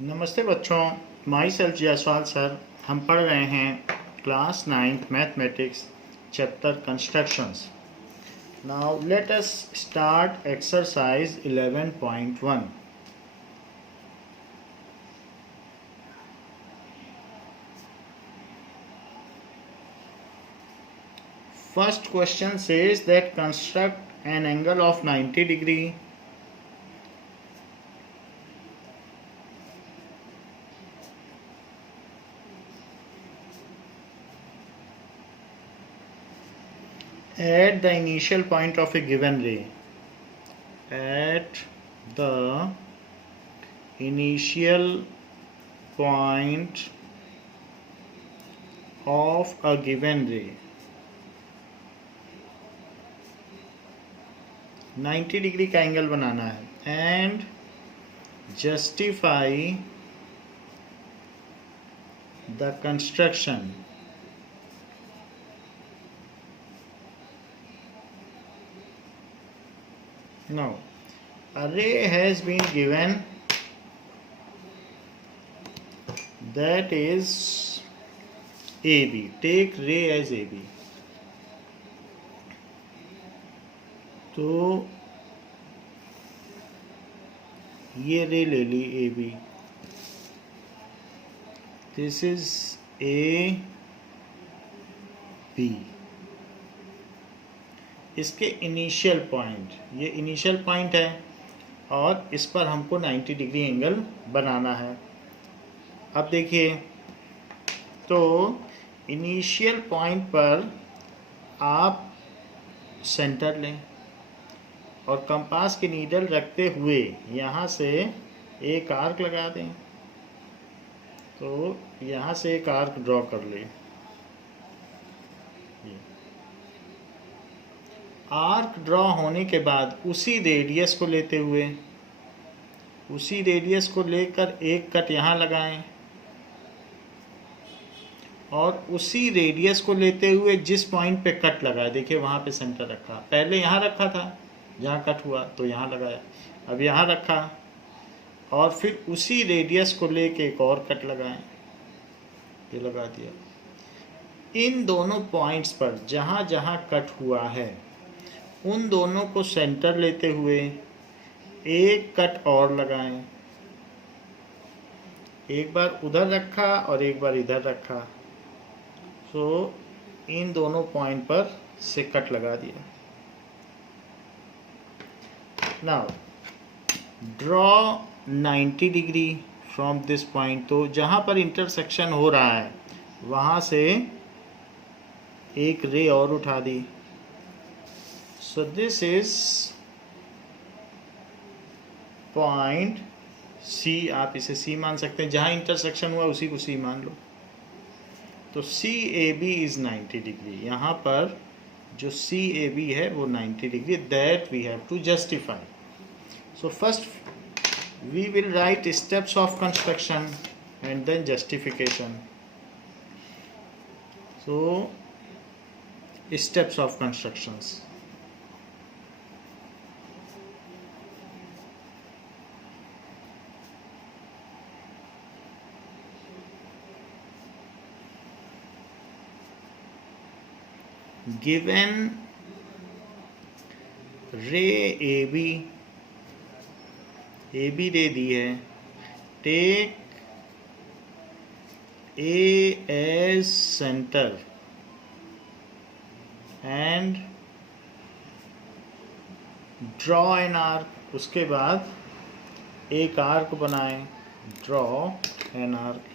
नमस्ते बच्चों, my self Jaiswal sir. हम पढ़ रहे हैं class 9th mathematics chapter constructions. Now let us start exercise 11.1। First question says that construct an angle of 90 degree at the initial point of a given ray. At the initial point of a given ray, 90 degree का angle बनाना है and justify the construction now a ray has been given that is AB. take ray as AB. तो ये ray ले ली A B, this is A B. इसके initial point, ये initial point है और इस पर हमको 90 डिग्री एंगल बनाना है। अब देखिए, तो इनिशियल पॉइंट पर आप सेंटर लें और कंपास की नीडल रखते हुए यहाँ से एक आर्क लगा दें। तो यहाँ से एक आर्क ड्रॉ कर लें। आर्क ड्रॉ होने के बाद उसी रेडियस को लेते हुए, उसी रेडियस को लेकर एक कट यहाँ लगाएं और उसी रेडियस को लेते हुए जिस पॉइंट पे कट लगाए, देखिए वहाँ पे सेंटर रखा। पहले यहाँ रखा था, जहाँ कट हुआ तो यहाँ लगाया, अब यहाँ रखा और फिर उसी रेडियस को लेके एक और कट लगाएं, ये लगा दिया। इन दोनों पॉइंट्स पर जहाँ जहाँ कट हुआ है उन दोनों को सेंटर लेते हुए एक कट और लगाएं। एक बार उधर रखा और एक बार इधर रखा, तो इन दोनों पॉइंट पर से कट लगा दिया। Now draw 90 degree from this point. तो जहाँ पर इंटरसेक्शन हो रहा है वहाँ से एक रे और उठा दी। So this is point C, आप इसे सी मान सकते हैं। जहाँ इंटरसेक्शन हुआ उसी को सी मान लो। तो C A B is 90 degree. यहाँ पर जो सी ए बी है वो 90 degree, that we have to justify. So first we will write steps of construction and then justification. So steps of constructions. given ray AB, AB रे दी है, take A as center and draw an arc। उसके बाद एक arc बनाएं, draw an arc।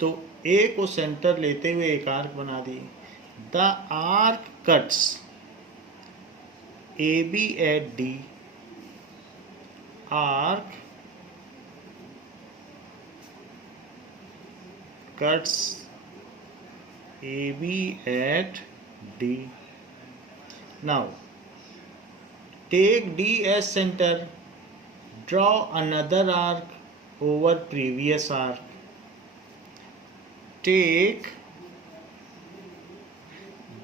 तो ए को centre लेते हुए एक आर्क बना दी। The arc cuts A B at D. Arc cuts A B at D. Now take D as centre, draw another arc over previous arc. take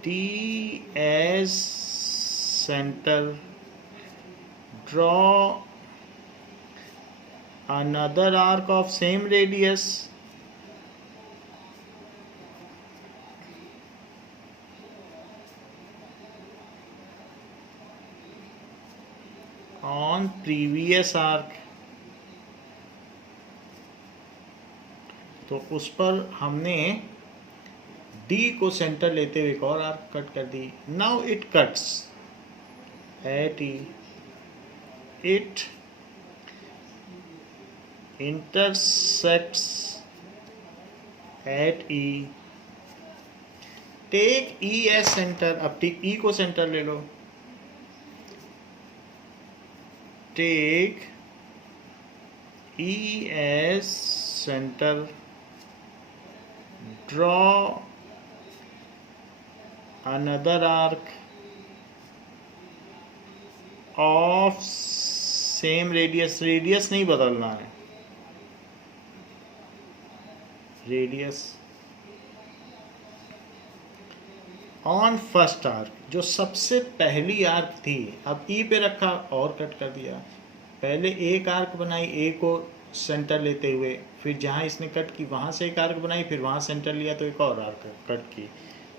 D as center, draw another arc of same radius on previous arc. तो उस पर हमने D को centre लेते हुए एक और arc cut कर दी. Now it cuts at E. It intersects at E. Take E as center. अब E को सेंटर ले लो. Take E as center. Draw another arc of same radius. Radius नहीं बदलना है, रेडियस ऑन फर्स्ट आर्क, जो सबसे पहली आर्क थी. अब ई पे रखा और कट कर दिया. पहले एक आर्क बनाई ए को सेंटर लेते हुए, फिर जहाँ इसने कट की वहाँ से एक आर्क बनाई, फिर वहाँ सेंटर लिया तो एक और आर्क कट की.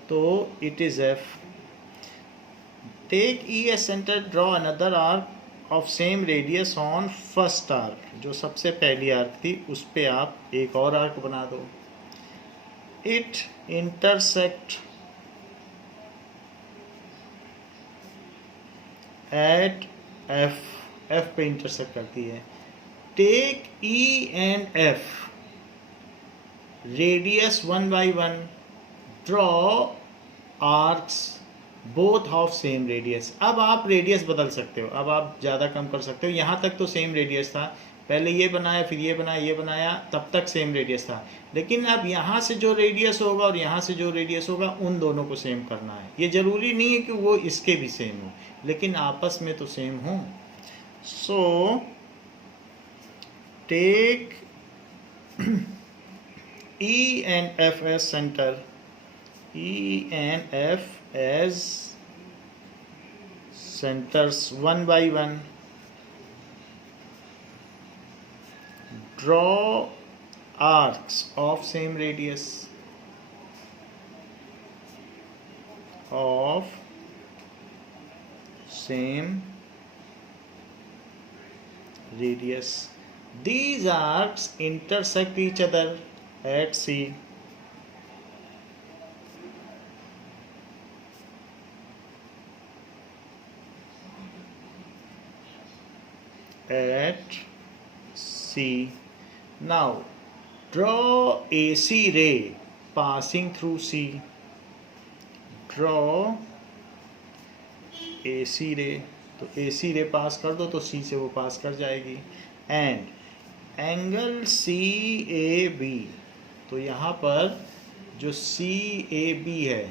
तो it is F. Take E as centre, draw another arc of same radius on first arc. जो सबसे पहली आर्क थी उस पे आप एक और आर्क बना दो. It intersect at F. F पे इंटरसेक्ट करती है. Take E and F, radius 1 by 1, draw arcs both of same radius. अब आप रेडियस बदल सकते हो, अब आप ज़्यादा कम कर सकते हो. यहाँ तक तो सेम रेडियस था, पहले ये बनाया फिर ये बनाया ये बनाया, तब तक सेम रेडियस था. लेकिन अब यहाँ से जो रेडियस होगा और यहाँ से जो रेडियस होगा उन दोनों को सेम करना है. ये ज़रूरी नहीं है कि वो इसके भी सेम हो, लेकिन आपस में तो सेम हो. So take E and F as center. E and F as centers 1 by 1. Draw arcs of same radius of same radius. These arcs intersect each other at C. At C. Now draw AC ray passing through C. Draw AC ray. तो AC रे पास कर दो तो C से वो पास कर जाएगी. And angle CAB, तो यहाँ पर जो CAB है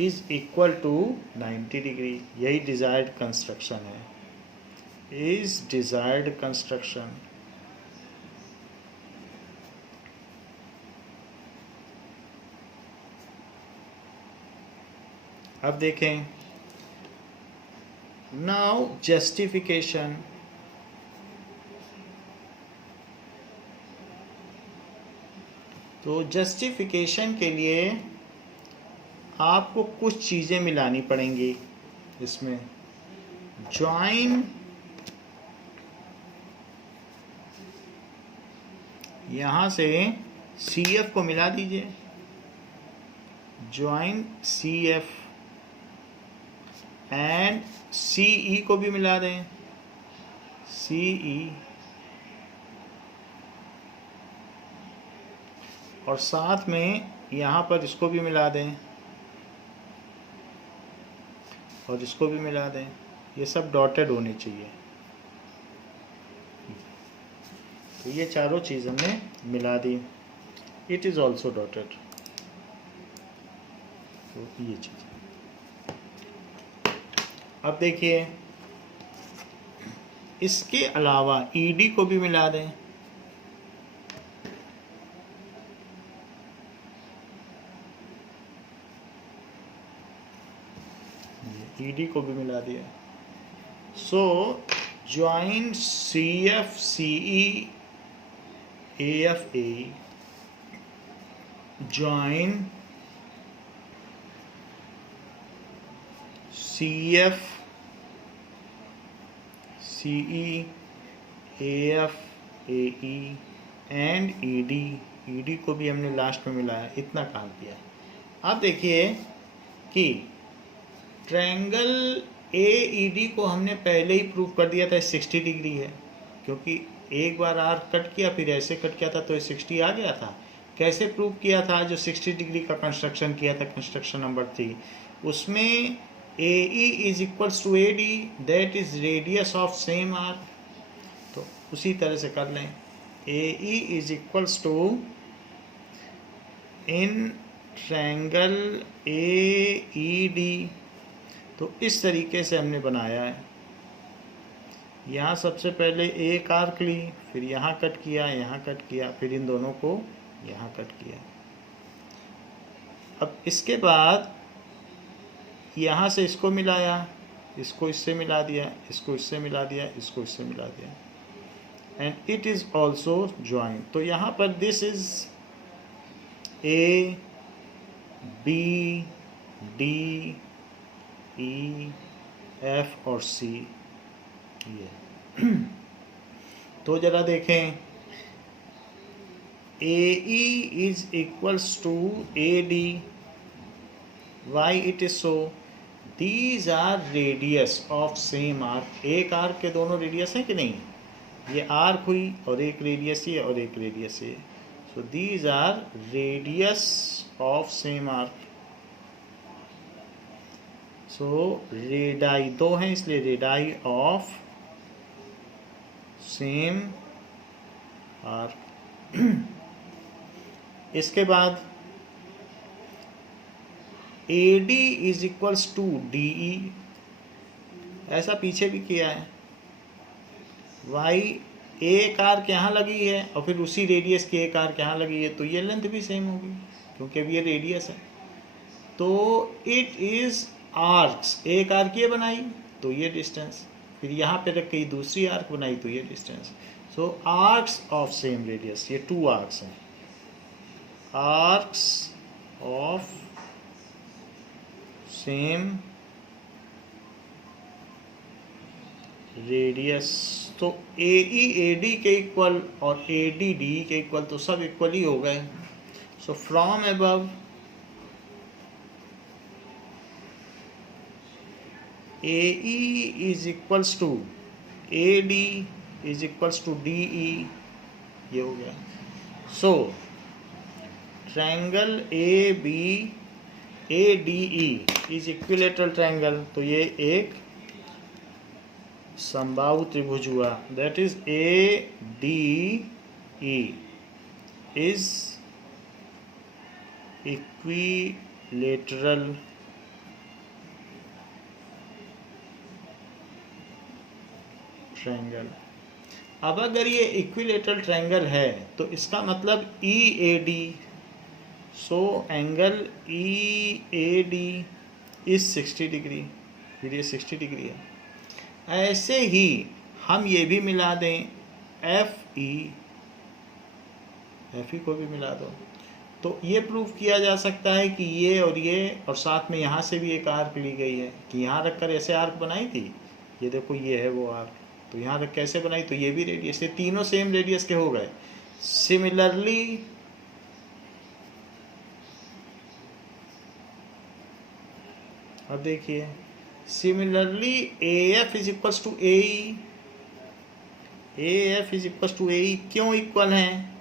इज इक्वल टू 90 डिग्री. यही डिजायर्ड कंस्ट्रक्शन है, इज डिजायर्ड कंस्ट्रक्शन. अब देखें. Now justification. तो जस्टिफिकेशन के लिए आपको कुछ चीज़ें मिलानी पड़ेंगी इसमें. ज्वाइन यहाँ से CF को मिला दीजिए. ज्वाइन CF एंड CE को भी मिला दें. CE और साथ में यहाँ पर इसको भी मिला दें और इसको भी मिला दें. ये सब डॉटेड होने चाहिए. तो ये चारों चीज़ हमने मिला दी. It is also dotted. तो ये चीज़. अब देखिए, इसके अलावा ED को भी मिला दें. ईडी को भी मिला दिया। So join C F C E A F A, join C F C E A F A E and E D को भी हमने लास्ट में मिलाया, इतना काम किया। अब देखिए कि ट्रायंगल ए ई डी को हमने पहले ही प्रूव कर दिया था 60 डिग्री है, क्योंकि एक बार आर्क कट किया फिर ऐसे कट किया था तो 60 आ गया था। कैसे प्रूव किया था? जो 60 डिग्री का कंस्ट्रक्शन किया था, कंस्ट्रक्शन नंबर 3, उसमें A E is equals to A D, that is radius of same arc. तो उसी तरह से कर लें, A E is equals to in triangle A E D. तो इस तरीके से हमने बनाया है। यहाँ सबसे पहले एक आर्क ली, फिर यहाँ कट किया, यहाँ कट किया, फिर इन दोनों को यहाँ कट किया। अब इसके बाद यहाँ से इसको मिलाया, इसको इससे मिला दिया, इसको इससे मिला दिया, इसको इससे मिला दिया, and it is also join. तो यहाँ पर this is A B D E F और सी, ये तो जरा देखें, A E is equals to A D. Why it is so? These are radius of same arc. एक आर्क के दोनों रेडियस हैं कि नहीं? ये आर्क हुई और एक रेडियस ये और एक रेडियस ये। So these are radius of same arc. So radii दो हैं, इसलिए रेडाई ऑफ सेम आर्क। इसके बाद A D is equals to D E, ऐसा पीछे भी किया है। वाई एक आर्क यहाँ लगी है और फिर उसी रेडियस की एक आर्क यहाँ लगी है, तो ये लेंथ भी सेम होगी क्योंकि अब ये रेडियस है। तो इट इज आर्क्स, एक आर्क ये बनाई तो ये डिस्टेंस, फिर यहाँ पे रख के दूसरी आर्क बनाई तो ये distance. So arcs of same radius, ये 2 आर्क्स हैं, आर्क्स ऑफ सेम रेडियस। तो ए ई ए डी के इक्वल और ए डी डी के इक्वल, तो सब इक्वल ही हो गए। So from above A E is equals to A D is equals to D E, ये हो गया। So triangle A B A D E is equilateral triangle, तो ये एक समबाहु त्रिभुज हुआ। That is A D E is equilateral triangle. अब अगर ये इक्विलेटरल ट्रायंगल है तो इसका मतलब E A D, so angle E A D is 60 degree, फिर ये 60 डिग्री है। ऐसे ही हम ये भी मिला दें एफ ई को भी मिला दो, तो ये प्रूव किया जा सकता है कि ये और साथ में यहाँ से भी एक आर्क ली गई है कि यहाँ रखकर ऐसे आर्क बनाई थी। ये देखो ये है वो आर्क, तो यहाँ रख कैसे बनाई, तो ये भी रेडियस, ये तीनों सेम रेडियस के हो गए। सिमिलरली अब देखिए, similarly A F is equals to A F is equals to A. क्यों इक्वल हैं?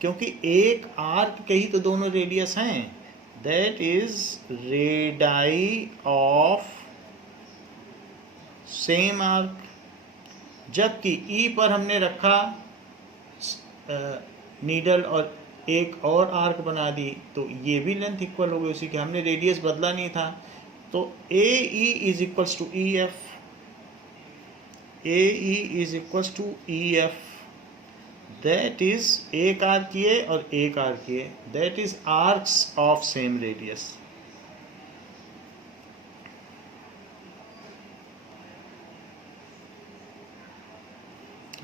क्योंकि एक आर्क के ही तो दोनों रेडियस हैं। That is radii of same arc. जबकि ई पर हमने रखा नीडल और एक और आर्क बना दी, तो ये भी लेंथ इक्वल हो गई उसी के, हमने रेडियस बदला नहीं था। तो A E is equals to E F, A E is equals to E F, that is एक आर्क किए और एक आर्क किए, that is arcs of same radius.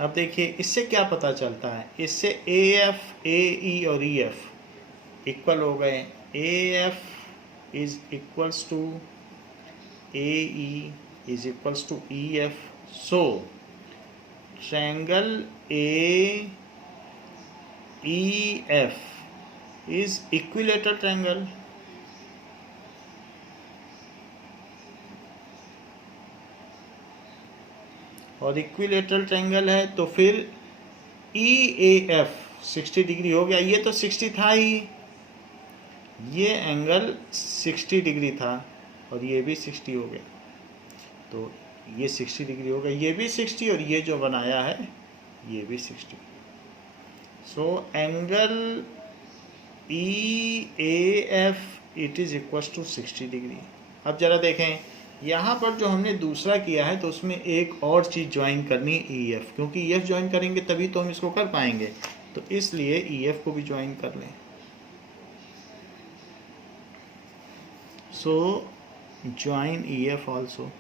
अब देखिए इससे क्या पता चलता है, इससे ए एफ ए ई और ई एफ इक्वल हो गए। A F is equals to A E is equals to E F. So triangle A E F is equilateral triangle. और इक्विलेटरल ट्रायंगल है तो फिर ई ए एफ 60 डिग्री हो गया। ये तो 60 था ही, ये एंगल 60 डिग्री था और ये भी 60 हो गया, तो ये 60 डिग्री हो गया, ये भी 60 और ये जो बनाया है ये भी 60। So angle E A F it is equal to 60 degree. अब जरा देखें यहाँ पर जो हमने दूसरा किया है तो उसमें एक और चीज़ ज्वाइन करनी है ई एफ, क्योंकि ई एफ ज्वाइन करेंगे तभी तो हम इसको कर पाएंगे, तो इसलिए ई एफ को भी ज्वाइन कर लें। सो ज्वाइन ई एफ ऑल्सो।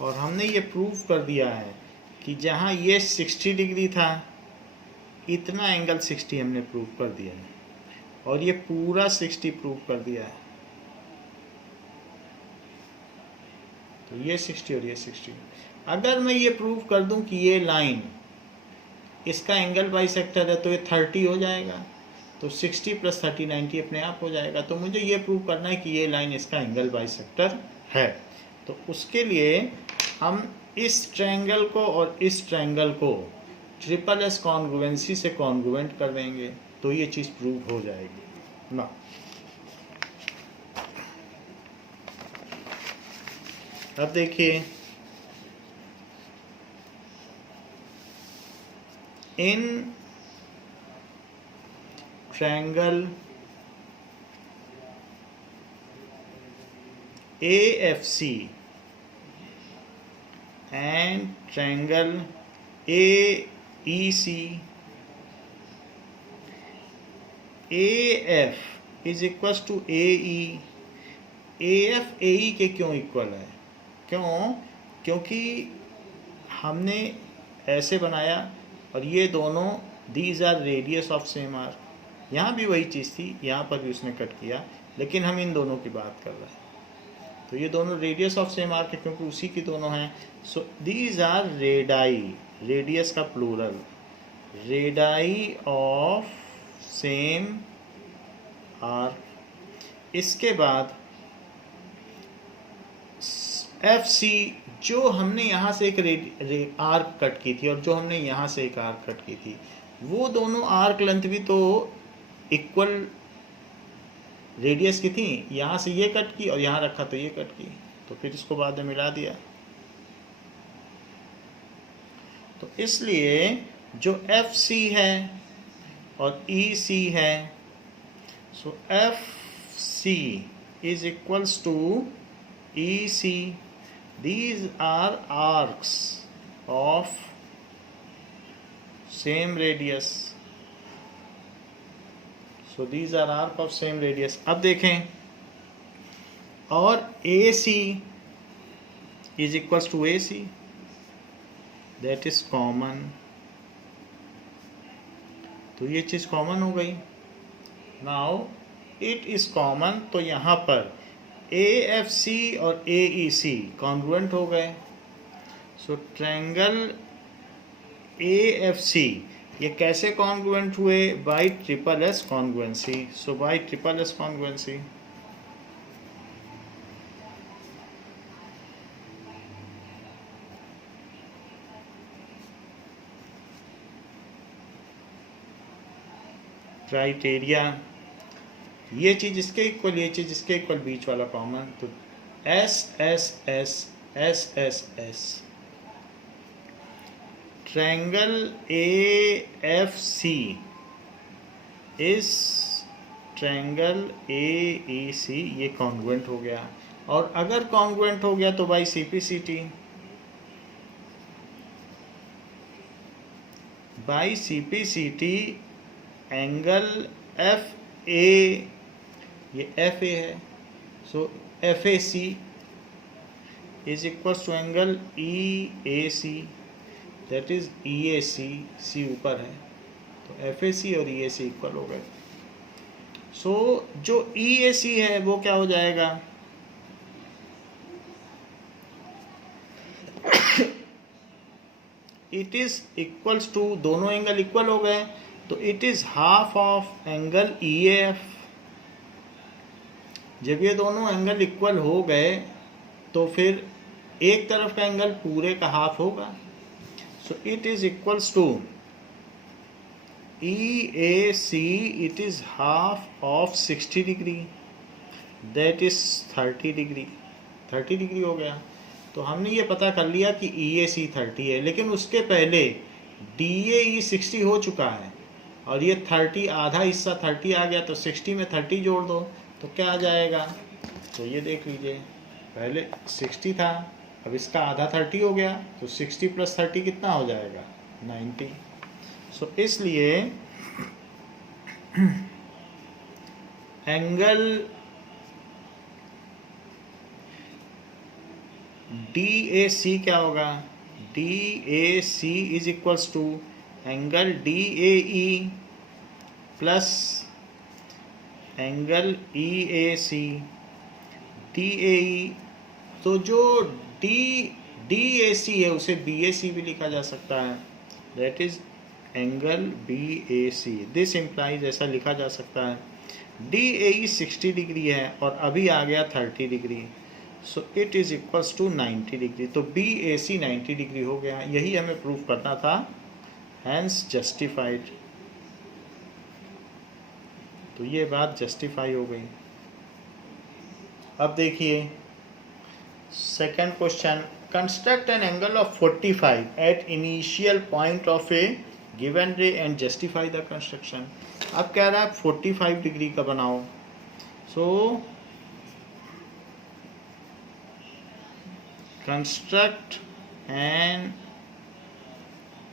और हमने ये प्रूव कर दिया है कि जहाँ ये 60 डिग्री था इतना एंगल 60 हमने प्रूव कर दिया है, और ये पूरा 60 प्रूव कर दिया है। तो ये 60 और ये 60। अगर मैं ये प्रूव कर दूं कि ये लाइन इसका एंगल बाइसेक्टर है तो ये 30 हो जाएगा, तो 60 + 30 90 अपने आप हो जाएगा। तो मुझे ये प्रूव करना है कि ये लाइन इसका एंगल बाइसेक्टर है। तो उसके लिए हम इस ट्रायंगल को और इस ट्रायंगल को ट्रिपल एस कॉन्ग्रुएंसी से कॉन्ग्रुएंट कर देंगे तो ये चीज़ प्रूव हो जाएगी ना। अब देखिए in triangle AFC and triangle AEC, AF is equals to AE। AF AE के क्यों इक्वल है? क्यों? क्योंकि हमने ऐसे बनाया और ये दोनों these are radius of same arc. यहाँ भी वही चीज़ थी, यहाँ पर भी उसने कट किया, लेकिन हम इन दोनों की बात कर रहे हैं। तो ये दोनों रेडियस ऑफ सेम आर्क है क्योंकि उसी की दोनों हैं। So these are radii, radius का plural, radii of same arc. इसके बाद FC, जो हमने यहाँ से एक आर्क कट की थी और जो हमने यहाँ से एक आर्क कट की थी, वो दोनों आर्क लेंथ भी तो इक्वल रेडियस की थी। यहाँ से ये कट की और यहाँ रखा तो ये कट की, तो फिर इसको बाद में मिला दिया। तो इसलिए जो FC है और EC है, so FC is equals to EC। These are arcs of same radius. So these are arc of same radius. अब देखें, और AC is equals to AC, that is common। तो ये चीज़ कॉमन हो गई। Now it is common, तो यहाँ पर AFC और AEC कॉन्ग्रुएंट हो गए। सो ट्रायंगल AFC ये कैसे कॉन्ग्रुएंट हुए? Bye triple S congruency. सो bye triple S congruency criteria, ये चीज़ इसके इक्वल, ये चीज़ इसके इक्वल, बीच वाला कॉमन, तो SSS ट्रायंगल AFC इस ट्रायंगल AEC ये कॉन्ग्रुएंट हो गया। और अगर कॉन्ग्रुएंट हो गया तो by CPCT, by CPCT angle FA, ये FA है, सो FAC is equals to angle E A C, that is E A C, C ऊपर है तो एफ ए सी और ई ए सी इक्वल हो गए। सो जो ई ए सी है वो क्या हो जाएगा, इट इज इक्वल्स टू, दोनों एंगल इक्वल हो गए तो it is half of angle E F. जब ये दोनों एंगल इक्वल हो गए तो फिर एक तरफ का एंगल पूरे का हाफ होगा। So it is equals to E A C, it is half of 60 degree, that is 30 degree. 30 degree हो गया। तो हमने ये पता कर लिया कि ई ए सी 30 है, लेकिन उसके पहले डी ए ई 60 हो चुका है और ये 30 आधा हिस्सा 30 आ गया, तो 60 में 30 जोड़ दो तो क्या आ जाएगा। तो ये देख लीजिए, पहले 60 था, अब इसका आधा 30 हो गया तो 60 + 30 कितना हो जाएगा, 90। सो इसलिए एंगल डी ए सी क्या होगा, D A C is equals to angle D A E plus angle E A C D A E. तो जो डी ए सी है उसे बी ए सी भी लिखा जा सकता है, that is angle B A C. This implies, ऐसा लिखा जा सकता है, डी ए ई 60 डिग्री है और अभी आ गया 30 degree, so it is equals to 90 degree. तो बी ए सी 90 डिग्री हो गया, यही हमें प्रूव करना था, हैंस जस्टिफाइड। तो ये बात जस्टिफाई हो गई। अब देखिए second question, construct an angle of 45 at initial point of a given ray and justify the construction. अब कह रहा है 45 डिग्री का बनाओ। So construct an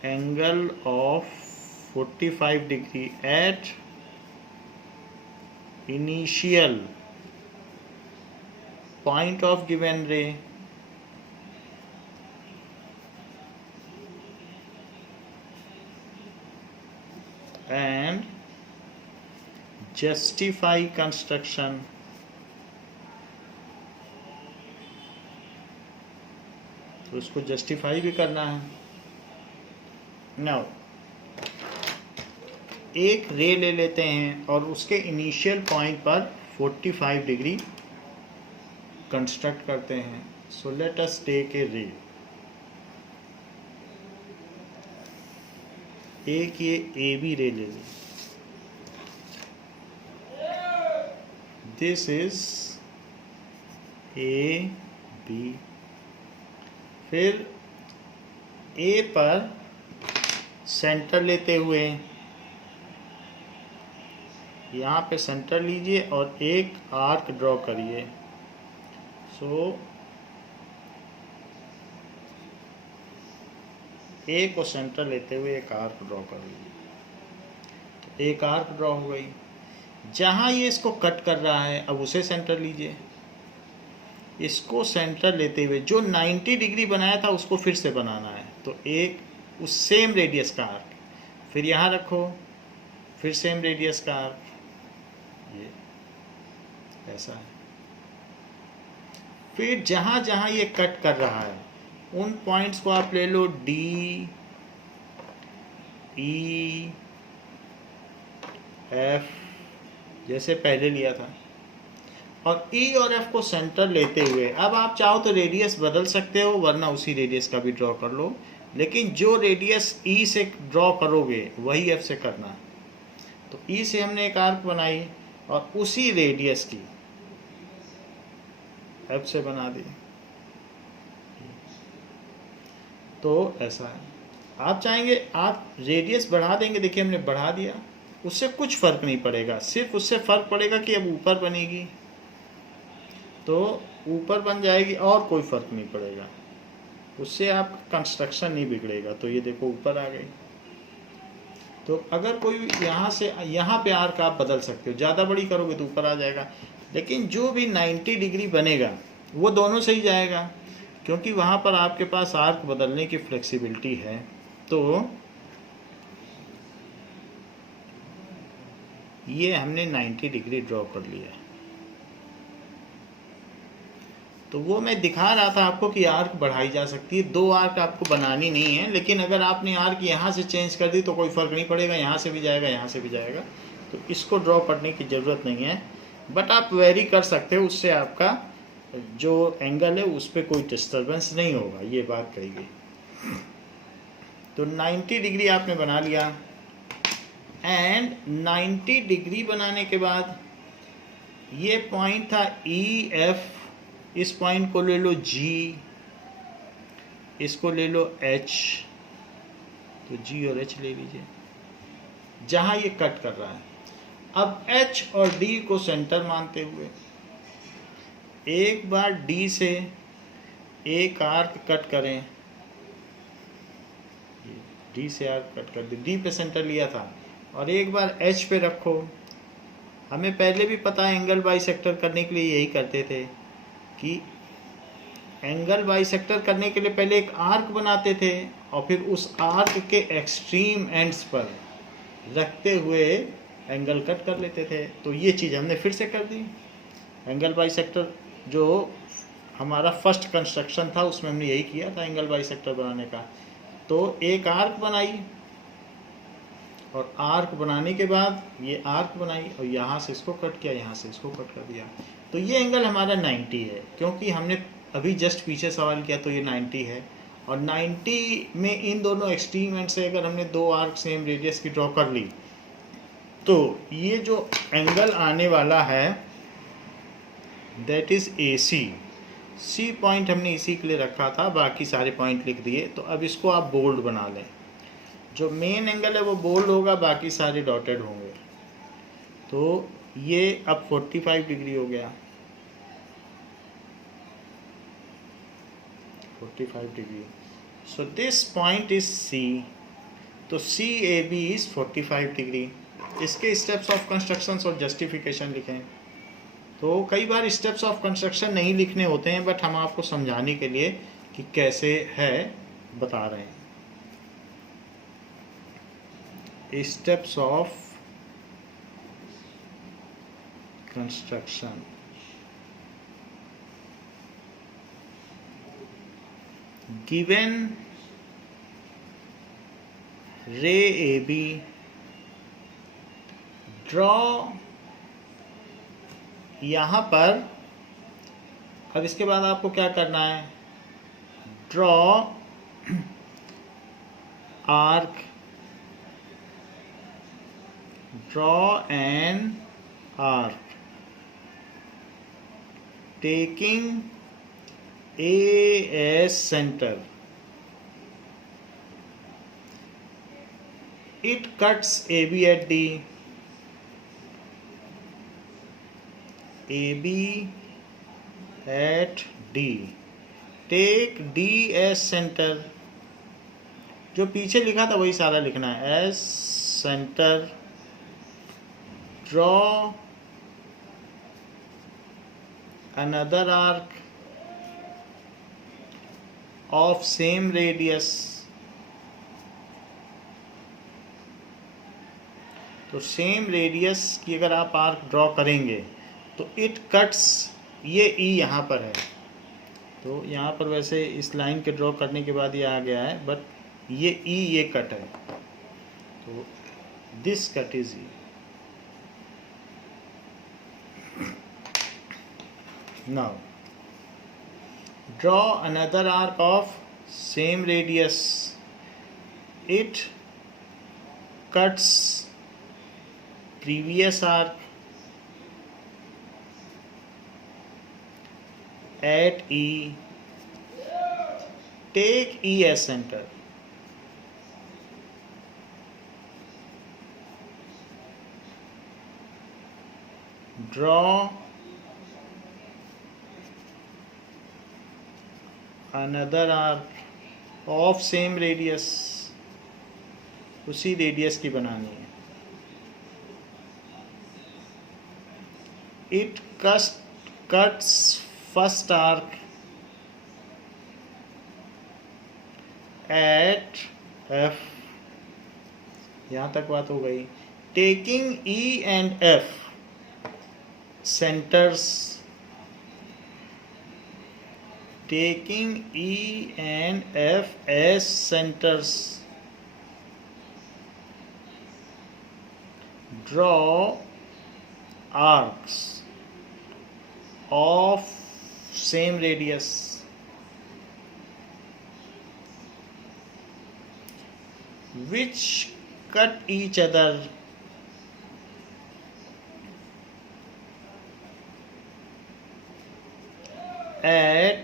angle of 45 degree at initial point of given ray and justify construction। तो इसको justify भी करना है। नाउ एक रे ले लेते हैं और उसके इनिशियल पॉइंट पर 45 डिग्री कंस्ट्रक्ट करते हैं। So let us take a रे, एक ये ए बी रे ले लें, दिस इज ए बी। फिर ए पर सेंटर लेते हुए यहाँ पे सेंटर लीजिए और एक आर्क ड्रॉ करिए। सो ए को सेंटर लेते हुए एक आर्क ड्रॉ कर लीजिए, तो एक आर्क ड्रॉ हो गई। जहाँ ये इसको कट कर रहा है अब उसे सेंटर लीजिए, इसको सेंटर लेते हुए जो 90 डिग्री बनाया था उसको फिर से बनाना है, तो एक उस सेम रेडियस का आर्क फिर यहाँ रखो, फिर सेम रेडियस का आर्क, ये ऐसा है। फिर जहाँ जहाँ ये कट कर रहा है उन पॉइंट्स को आप ले लो, डी ई एफ जैसे पहले लिया था, और ई और एफ को सेंटर लेते हुए अब आप चाहो तो रेडियस बदल सकते हो, वरना उसी रेडियस का भी ड्रॉ कर लो, लेकिन जो रेडियस ई से ड्रॉ करोगे वही एफ से करना है। तो ई से हमने एक आर्क बनाई और उसी रेडियस की एफ से बना दी, तो ऐसा है। आप चाहेंगे आप रेडियस बढ़ा देंगे, देखिए हमने बढ़ा दिया, उससे कुछ फर्क नहीं पड़ेगा, सिर्फ उससे फर्क पड़ेगा कि अब ऊपर बनेगी तो ऊपर बन जाएगी और कोई फर्क नहीं पड़ेगा, उससे आपका कंस्ट्रक्शन नहीं बिगड़ेगा। तो ये देखो ऊपर आ गई। तो अगर कोई यहाँ से यहाँ पे आर्क आप बदल सकते हो, ज़्यादा बड़ी करोगे तो ऊपर आ जाएगा, लेकिन जो भी 90 डिग्री बनेगा वो दोनों से ही जाएगा। क्योंकि वहाँ पर आपके पास आर्क बदलने की फ्लेक्सिबिलिटी है। तो ये हमने 90 डिग्री ड्रॉ कर लिया है। तो वो मैं दिखा रहा था आपको कि आर्क बढ़ाई जा सकती है। 2 आर्क आपको बनानी नहीं है, लेकिन अगर आपने आर्क यहाँ से चेंज कर दी तो कोई फ़र्क नहीं पड़ेगा, यहाँ से भी जाएगा, यहाँ से भी जाएगा। तो इसको ड्रॉ करने की ज़रूरत नहीं है, बट आप वेरी कर सकते हो, उससे आपका जो एंगल है उस पर कोई डिस्टर्बेंस नहीं होगा, ये बात कही गई। तो 90 डिग्री आपने बना लिया, एंड 90 डिग्री बनाने के बाद ये पॉइंट था EF, इस पॉइंट को ले लो G, इसको ले लो H, तो G और H ले लीजिए जहाँ ये कट कर रहा है। अब H और D को सेंटर मानते हुए एक बार D से एक आर्क कट करें, D से आर्क कट कर दे, D पे सेंटर लिया था, और एक बार H पे रखो। हमें पहले भी पता है एंगल बाइसेक्टर करने के लिए यही करते थे कि एंगल बाइसेक्टर करने के लिए पहले एक आर्क बनाते थे और फिर उस आर्क के एक्सट्रीम एंड्स पर रखते हुए एंगल कट कर लेते थे। तो ये चीज़ हमने फिर से कर दी। एंगल बाइसेक्टर जो हमारा फर्स्ट कंस्ट्रक्शन था उसमें हमने यही किया था एंगल बाइसेक्टर बनाने का। तो एक आर्क बनाई, और आर्क बनाने के बाद ये आर्क बनाई और यहाँ से इसको कट किया, यहाँ से इसको कट कर दिया। तो ये एंगल हमारा 90 है, क्योंकि हमने अभी जस्ट पीछे सवाल किया तो ये 90 है। और 90 में इन दोनों एक्सट्रीम एंड से अगर हमने 2 आर्क सेम रेडियस की ड्रॉ कर ली, तो ये जो एंगल आने वाला है that is AC। C point हमने इसी के लिए रखा था, बाकी सारे पॉइंट लिख दिए। तो अब इसको आप बोल्ड बना लें। जो मेन एंगल है वो बोल्ड होगा, बाकी सारे डॉटेड होंगे। तो ये अब 45 डिग्री हो गया, 45 degree. So this point is C। तो CAB इज 45 डिग्री। इसके स्टेप्स ऑफ कंस्ट्रक्शन और जस्टिफिकेशन लिखें। तो कई बार स्टेप्स ऑफ कंस्ट्रक्शन नहीं लिखने होते हैं, बट हम आपको समझाने के लिए कि कैसे है बता रहे हैं। Steps of construction. Given ray AB, draw यहाँ पर। अब इसके बाद आपको क्या करना है, draw arc, draw an arc taking A as center. It cuts AB at D. AB at D. Take D as center. जो पीछे लिखा था वही सारा लिखना है, as center. Draw another arc of same radius. तो सेम रेडियस की अगर आप आर्क ड्रॉ करेंगे तो इट कट्स, ये E यहाँ पर है। तो यहाँ पर वैसे इस लाइन के ड्रॉ करने के बाद ये आ गया है, बट ये E ये कट है। तो this cut is E। Now draw another arc of same radius. It cuts previous arc at E. Take E as center. Draw another arc of same radius. उसी रेडियस की बनानी है। It cuts first arc at F, यहाँ तक बात हो गई। Taking E and F centres, taking E and F as centers, draw arcs of same radius, which cut each other at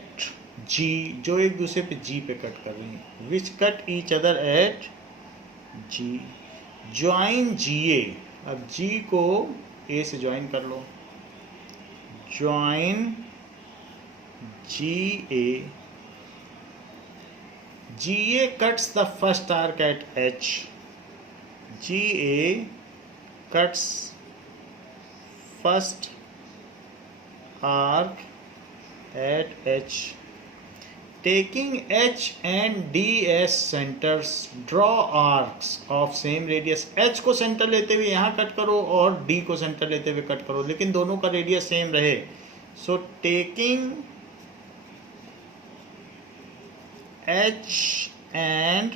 G, जो एक दूसरे पे G पे कट कर रही हैं, which cut each other at G, join GA, अब G को A से ज्वाइन कर लो, join GA, GA cuts the first arc at H, GA cuts first arc at H, taking H and D as centers, draw arcs of same radius, H को centre लेते हुए यहाँ cut करो और D को centre लेते हुए cut करो, लेकिन दोनों का रेडियस सेम रहे। So taking H and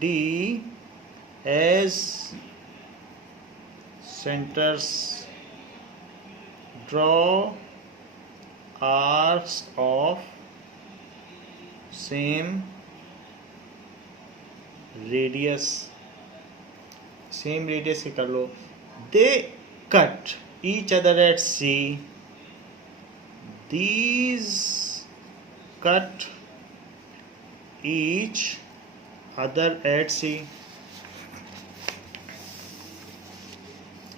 D as centers, draw arcs of same radius, same radius से कर लो। They cut each other at C, these cut each other at C,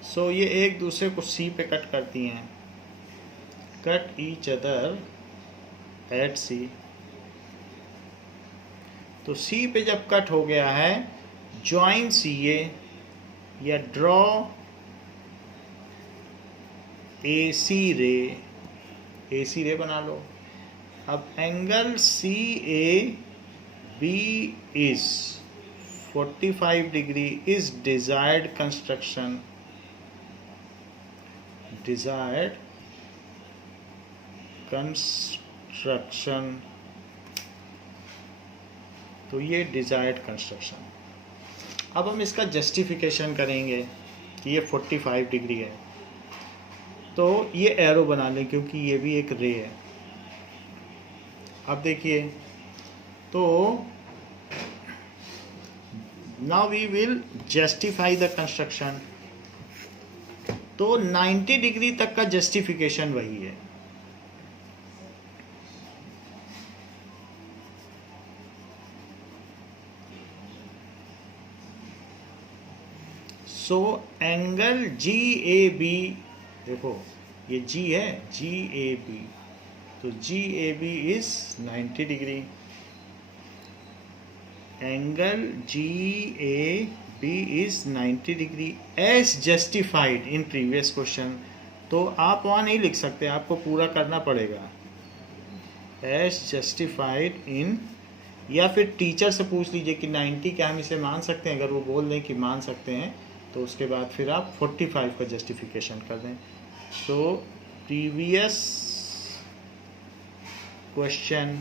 so ये एक दूसरे को C पे कट करती हैं, cut each other at C, तो C पे जब कट हो गया है, ज्वाइन CA या draw AC ray, AC ray बना लो। अब angle CAB is 45 degree is desired construction, desired construction, तो ये डिजायर्ड कंस्ट्रक्शन। अब हम इसका जस्टिफिकेशन करेंगे कि ये 45 डिग्री है, तो ये एरो बना लें क्योंकि ये भी एक रे है। अब देखिए, तो now we will justify the construction, तो 90 डिग्री तक का जस्टिफिकेशन वही है। सो एंगल GAB, देखो ये G है, GAB, तो GAB is 90 degree, angle GAB is 90 degree as justified in previous question. तो आप वहाँ नहीं लिख सकते, आपको पूरा करना पड़ेगा, एज जस्टिफाइड इन, या फिर टीचर से पूछ लीजिए कि 90 क्या हम इसे मान सकते हैं। अगर वो बोल दें कि मान सकते हैं तो उसके बाद फिर आप 45 का जस्टिफिकेशन कर दें। सो प्रीवियस क्वेश्चन,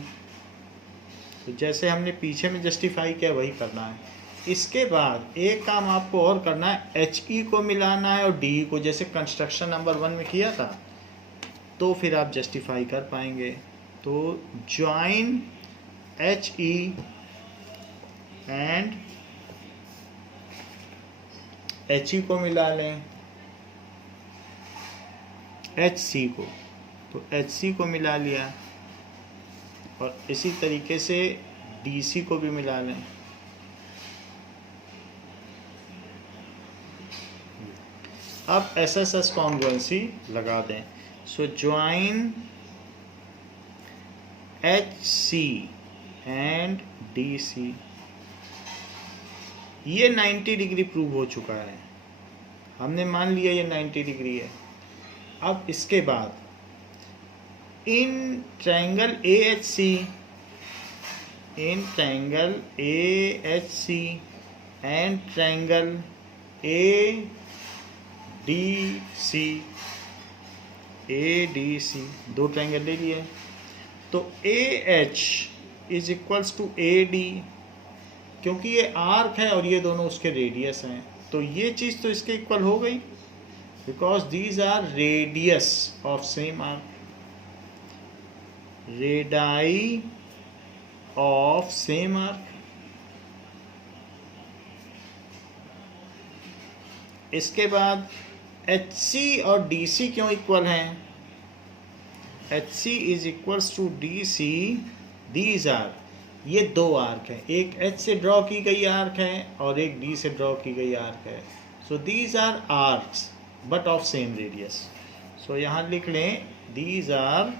तो जैसे हमने पीछे में जस्टिफाई किया वही करना है। इसके बाद एक काम आपको और करना है, HE को मिलाना है और DE को, जैसे कंस्ट्रक्शन नंबर 1 में किया था, तो फिर आप जस्टिफाई कर पाएंगे। तो ज्वाइन HE एंड HE को मिला लें HC को, तो HC को मिला लिया, और इसी तरीके से DC को भी मिला लें। अब SSS कॉन्ग्रुएंसी लगा दें। सो ज्वाइन HC एंड DC, ये 90 डिग्री प्रूव हो चुका है, हमने मान लिया ये 90 डिग्री है। अब इसके बाद in triangle AHC in triangle AHC and triangle ADC, दो ट्रायंगल ले लिए। तो AH is equals to AD, क्योंकि ये आर्क है और ये दोनों उसके रेडियस हैं, तो ये चीज़ तो इसके इक्वल हो गई, because these are radius of same arc, radii of same arc. इसके बाद HC और DC क्यों इक्वल हैं? HC is equals to DC, these are, ये दो आर्क हैं, एक H से ड्रॉ की गई आर्क है और एक D से ड्रॉ की गई आर्क है। So these are arcs but of same radius. So यहाँ लिख लें these are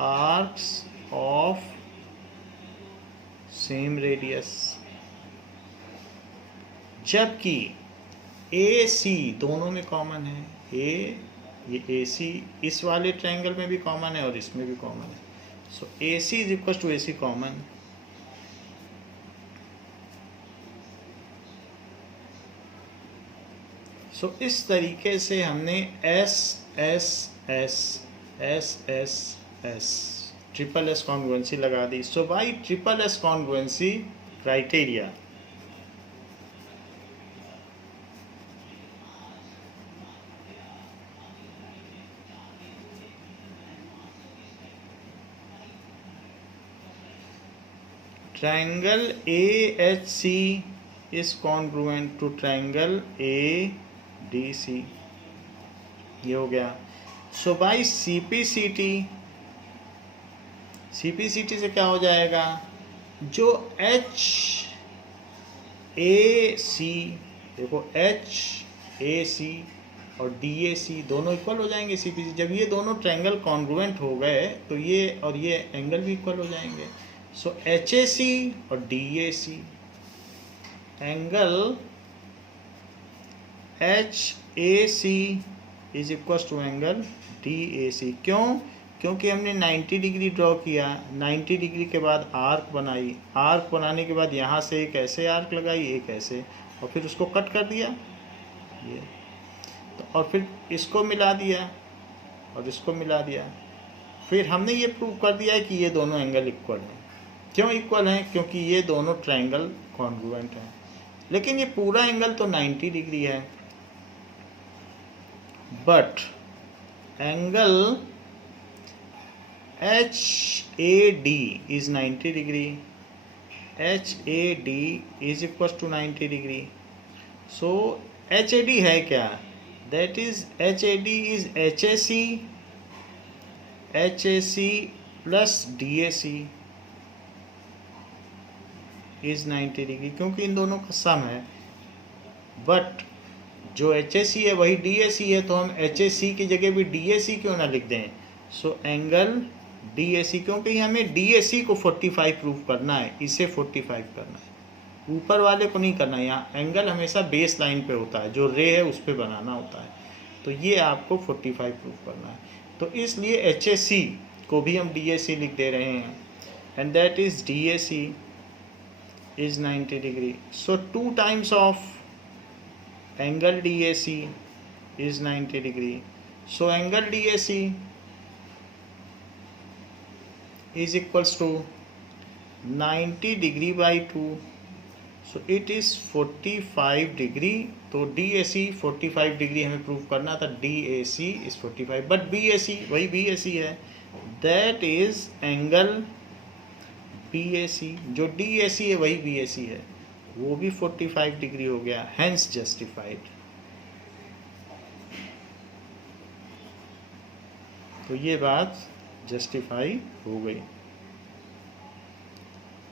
arcs of same radius. जबकि AC दोनों में कॉमन है, ये AC इस वाले ट्रायंगल में भी कॉमन है और इसमें भी कॉमन है। So AC is equal to AC common. So इस तरीके से हमने S ट्रिपल एस कॉन्ग्रुएंसी लगा दी। So by triple S congruency criteria triangle AHC is congruent to triangle ADC, ये हो गया। सो बाई CPCT से क्या हो जाएगा, जो HAC, देखो HAC और DAC दोनों इक्वल हो जाएंगे CPC। जब ये दोनों ट्रायंगल कॉन्ग्रुएंट हो गए तो ये और ये एंगल भी इक्वल हो जाएंगे। सो HAC और DAC, angle HAC is equal to angle DAC। क्यों? क्योंकि हमने 90 डिग्री ड्रॉ किया, 90 डिग्री के बाद आर्क बनाई, आर्क बनाने के बाद यहाँ से एक ऐसे आर्क लगाई, एक ऐसे, और फिर उसको कट कर दिया ये, तो और फिर इसको मिला दिया और इसको मिला दिया। फिर हमने ये प्रूव कर दिया है कि ये दोनों एंगल इक्वल हैं। क्यों इक्वल हैं? क्योंकि ये दोनों ट्रायंगल कॉन्ग्रुएंट हैं। लेकिन ये पूरा एंगल तो 90 डिग्री है, but angle HAD is 90 degree, HAD is equals to 90 degree. So HAD है क्या? That is HAD is HAC plus DAC is 90 degree, क्योंकि इन दोनों का सम है। बट जो HAC है वही DAC है, तो हम HAC की जगह भी DAC क्यों ना लिख दें। सो एंगल DAC, क्योंकि हमें DAC को 45 प्रूव करना है, इसे 45 करना है, ऊपर वाले को नहीं करना है। यहाँ एंगल हमेशा बेस लाइन पे होता है, जो रे है उस पर बनाना होता है, तो ये आपको 45 प्रूव करना है। तो इसलिए HAC को भी हम DAC लिख दे रहे हैं, and that is DAC is 90 degree. So 2 times of angle DAC is 90 degree. So angle DAC is equals to 90 degree by 2. So it is 45 degree. तो DAC 45 डिग्री हमें प्रूव करना था, DAC is 45, बट BAC वही BAC है, that is angle BAC, जो DAC है वही BAC है, वो भी 45 डिग्री हो गया, hence justified। तो ये बात जस्टिफाई हो गई।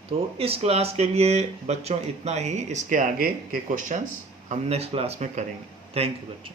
तो इस क्लास के लिए बच्चों इतना ही, इसके आगे के क्वेश्चंस हम नेक्स्ट क्लास में करेंगे। थैंक यू बच्चों।